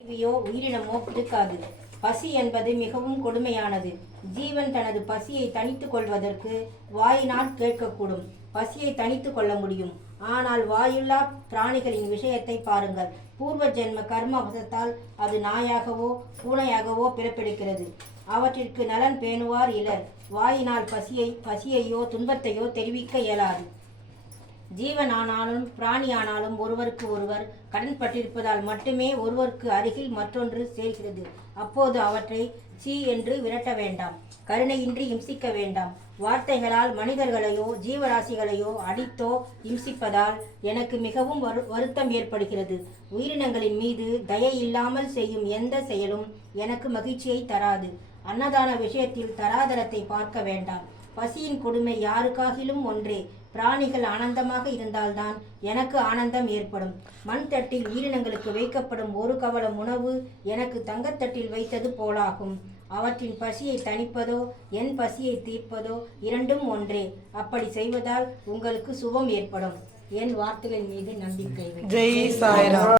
ஜீவியோ உயிரினமோ இருக்காது. பசி என்பது மிகவும் கொடுமையானது. ஜீவன் தனது பசியை தணித்துக் கொள்வதற்கு வாயினால் கேட்கக்கூடும். பசியை தணித்துக் கொள்ள முடியும். ஆனால் வாயுள்ளா பிராணிகளின் விஷயத்தை பாருங்கள். பூர்வ ஜென்ம கர்மவசத்தால் அது நாயாகவோ பூனையாகவோ பிறப்பெடுக்கிறது. அவற்றிற்கு நலன் பேணுவார் இலர். வாயினால் பசியையோ துன்பத்தையோ தெரிவிக்க இயலாது. ஜீவனானாலும் பிராணியானாலும் ஒருவருக்கு ஒருவர் கடன்பட்டிருப்பதால் மட்டுமே ஒருவருக்கு அருகில் மற்றொன்று சேர்கிறது. அப்போது அவற்றை சீ என்று விரட்ட வேண்டாம். கருணையின்றி இம்சிக்க வேண்டாம். வார்த்தைகளால் மனிதர்களையோ ஜீவராசிகளையோ அடித்தோ இம்சிப்பதால் எனக்கு மிகவும் வருத்தம் ஏற்படுகிறது. உயிரினங்களின் மீது தயை இல்லாமல் செய்யும் எந்த செயலும் எனக்கு மகிழ்ச்சியை தராது. அன்னதான விஷயத்தில் தராதரத்தை பார்க்க வேண்டாம். பசியின் கொடுமை யாருக்காகிலும் ஒன்றே. பிராணிகள் ஆனந்தமாக இருந்தால்தான் எனக்கு ஆனந்தம் ஏற்படும். மண் தட்டில் உயிரினங்களுக்கு வைக்கப்படும் ஒரு கவலம் உணவு எனக்கு தங்கத்தட்டில் வைத்தது போலாகும். அவற்றின் பசியை தணிப்பதோ என் பசியை தீர்ப்பதோ இரண்டும் ஒன்றே. அப்படி செய்வதால் உங்களுக்கு சுகம் ஏற்படும். என் வார்த்தைகளின் மீது நம்பிக்கை. ஜெய் சாய்ராம்.